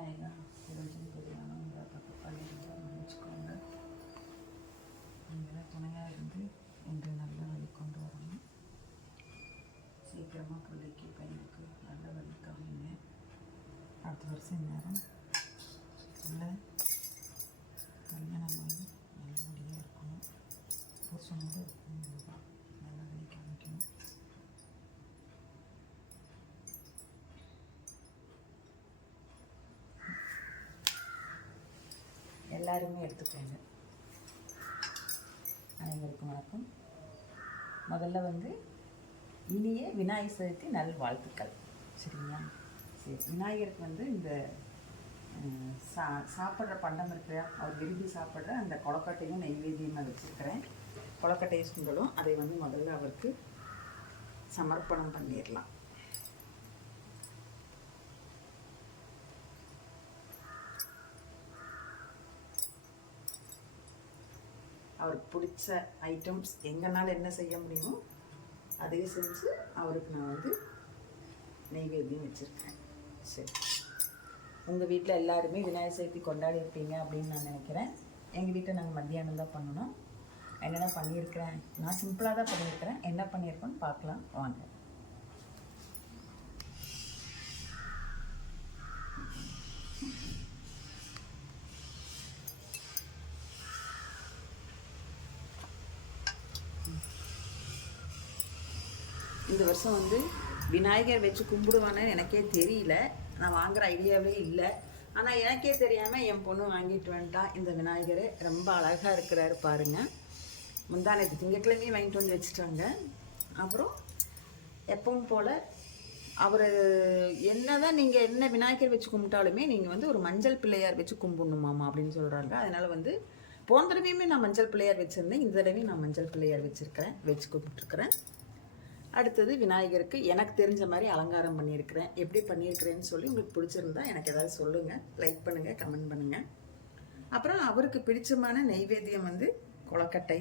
விநாயகா பிரயோஜன புரியாமல் இந்த பக்கப்பாளி மன்னிச்சுக்கோங்க நீங்கள் துணையாக இருந்து என்று நல்ல வழி கொண்டு வரணும் சீக்கிரமாக பிள்ளைக்கு பையனுக்கு நல்ல வழி காமிங்க அடுத்த வருஷம் நேரம் பிள்ளை கல்யாணமாகி நல்லபடியாக இருக்கணும் புருஷனோடு இருக்கணும் தான் நல்ல வழி காமிக்கணும் எல்லாருமே எடுத்துக்கோங்க. அனைவருக்கும் வணக்கம். முதல்ல வந்து இனிய விநாயகர் சதுர்த்தி நல் வாழ்த்துக்கள். சரிங்களா? சரி விநாயகருக்கு வந்து இந்த சா சாப்பிட்ற பண்டம் இருக்கிற அவர் விரும்பி சாப்பிட்ற அந்த கொலக்கட்டையும் நெய்வேதியமாக வச்சுருக்கிறேன். கொலக்கட்டை சுண்டலும். அதை வந்து முதல்ல அவருக்கு சமர்ப்பணம் பண்ணிடலாம். அவருக்கு பிடிச்ச ஐட்டம்ஸ் எங்கனால என்ன செய்ய முடியுமோ அதையும் செஞ்சு அவருக்கு நான் வந்து நெய்வேத்தியம் வச்சுருக்கேன். சரி. உங்கள் வீட்டில் எல்லாருமே விநாயகர் சதுர்த்தி கொண்டாடி இருப்பீங்க அப்படின்னு நான் நினைக்கிறேன். எங்கள் வீட்டில் நாங்கள் மத்தியானம் தான் பண்ணணும். என்னென்ன பண்ணியிருக்கிறேன்? நான் சிம்பிளாக தான் பண்ணியிருக்கிறேன். என்ன பண்ணியிருக்கோன்னு பார்க்கலாம். வாங்க. இந்த வருஷம் வந்து விநாயகர் வச்சு கும்பிடுவானேன்னு எனக்கே தெரியல. நான் வாங்குற ஐடியாவே இல்லை. ஆனால் எனக்கே தெரியாமல் என் பொண்ணு வாங்கிட்டு வந்துட்டான் இந்த விநாயகர் ரொம்ப அழகாக இருக்கிறாரு பாருங்க. முந்தானத்து திங்கட்கிழமையும் வாங்கிட்டு வந்து வச்சுட்டாங்க. அப்புறம் எப்பவும் போல் அவர் என்ன தான் நீங்கள் என்ன விநாயகர் வச்சு கும்பிட்டாலுமே நீங்கள் வந்து ஒரு மஞ்சள் பிள்ளையார் வச்சு கும்பிடணுமாமா அப்படின்னு சொல்கிறாங்க அதனால் வந்து போன தடவையுமே நான் மஞ்சள் பிள்ளையார் வச்சுருந்தேன். இந்த தடவையும் நான் மஞ்சள் பிள்ளையார் வச்சுருக்கிறேன் வச்சு கும்பிட்டுருக்கிறேன். அடுத்தது விநாயகருக்கு எனக்கு தெரிஞ்ச மாதிரி அலங்காரம் பண்ணியிருக்கிறேன். எப்படி பண்ணியிருக்கிறேன்னு சொல்லி உங்களுக்கு பிடிச்சிருந்தா எனக்கு ஏதாவது சொல்லுங்கள் லைக் பண்ணுங்கள் கமெண்ட் பண்ணுங்கள் அப்புறம் அவருக்கு பிடிச்சமான நெய்வேத்தியம் வந்து கொலக்கட்டை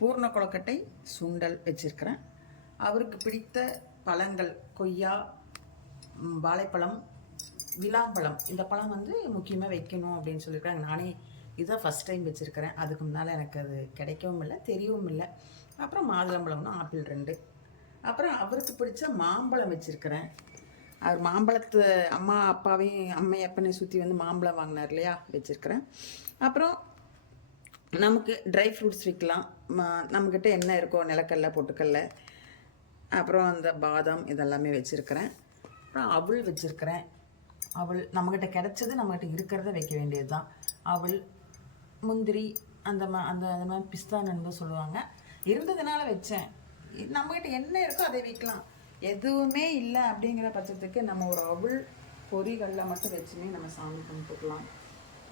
பூர்ண கொலக்கட்டை சுண்டல் வச்சுருக்கிறேன். அவருக்கு பிடித்த பழங்கள் கொய்யா வாழைப்பழம் விளாம்பழம் இந்த பழம் வந்து முக்கியமாக வைக்கணும் அப்படின்னு சொல்லியிருக்காங்க நானே இதுதான் ஃபஸ்ட் டைம் வச்சுருக்கிறேன். அதுக்கு முன்னால் எனக்கு அது கிடைக்கவும் இல்லை தெரியவும் இல்லை. அப்புறம் மாதுளம்பழம்னு ஆப்பிள் ரெண்டு. அப்புறம் அவருக்கு பிடிச்ச மாம்பழம் வச்சுருக்கிறேன். அவர் மாம்பழத்து அம்மா அப்பாவையும் அம்மை அப்பனையும் சுற்றி வந்து மாம்பழம் வாங்கினார் இல்லையா? வச்சுருக்கிறேன். அப்புறம் நமக்கு ட்ரை ஃப்ரூட்ஸ் விற்கலாம். நம்மக்கிட்ட என்ன இருக்கோ நிலக்கடல பொட்டுக்கடலை அப்புறம் அந்த பாதாம் இதெல்லாமே வச்சுருக்கிறேன். அப்புறம் அவள் வச்சுருக்கிறேன். அவள் நம்மக்கிட்ட கிடச்சது நம்மக்கிட்ட இருக்கிறத வைக்க வேண்டியது தான் அவள் முந்திரி அந்த மா அந்த அந்த மாதிரி பிஸ்தா சொல்லுவாங்க. இருந்ததுனால வச்சேன். நம்மக்கிட்ட என்ன இருக்கோ அதை விற்கலாம். எதுவுமே இல்லை அப்படிங்கிற பட்சத்துக்கு நம்ம ஒரு அவள் பொறிகளில் மட்டும் வச்சுமே நம்ம சாமி கும்பிட்டுக்கலாம்.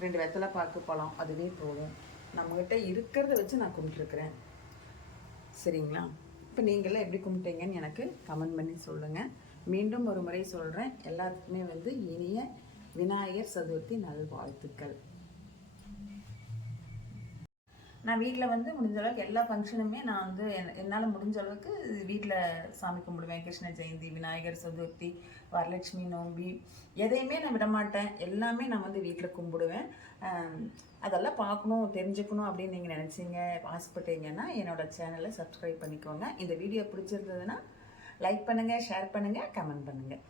ரெண்டு வெத்தலை பாக்கு பழம் அதுவே போதும். நம்மக்கிட்ட இருக்கிறத வச்சு நான் கும்பிட்டுருக்குறேன். சரிங்களா? இப்போ நீங்களாம் எப்படி கும்பிட்டீங்கன்னு எனக்கு கமெண்ட் பண்ணி சொல்லுங்கள் மீண்டும் ஒரு முறை சொல்கிறேன் எல்லாத்துக்குமே வந்து இனிய விநாயகர் சதுர்த்தி நல்வாழ்த்துக்கள். நான் வீட்டில் வந்து முடிஞ்ச அளவுக்கு எல்லா ஃபங்க்ஷனுமே நான் வந்து என் என்னால் முடிஞ்ச அளவுக்கு வீட்டில் சாமி கும்பிடுவேன். கிருஷ்ண ஜெயந்தி விநாயகர் சதுர்த்தி வரலட்சுமி நோம்பி எதையுமே நான் விடமாட்டேன் எல்லாமே நான் வந்து வீட்டில் கும்பிடுவேன். அதெல்லாம் பார்க்கணும் தெரிஞ்சுக்கணும் அப்படின்னு நீங்கள் நினச்சிங்க ஆசைப்பட்டீங்கன்னா என்னோடய சேனலை சப்ஸ்கிரைப் பண்ணிக்கோங்க. இந்த வீடியோ பிடிச்சிருந்ததுன்னா லைக் பண்ணுங்கள் ஷேர் பண்ணுங்கள் கமெண்ட் பண்ணுங்கள்